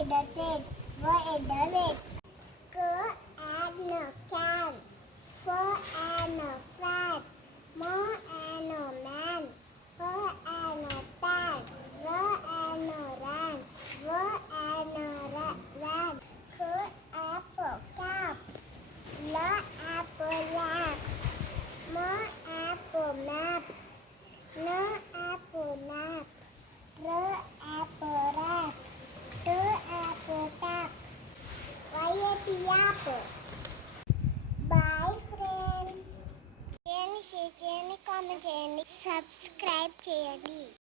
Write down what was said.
edited, were edited. Go and no can, for and no fat, more and no man, for and no pan, were and no ran, were and no ran. Good apple cap, la apple lap, more apple map, no apple nap, ro apple rap, two apple tap, apple. Bye friends. చేయండి, share చేయండి, comment చేయండి, subscribe చేయండి.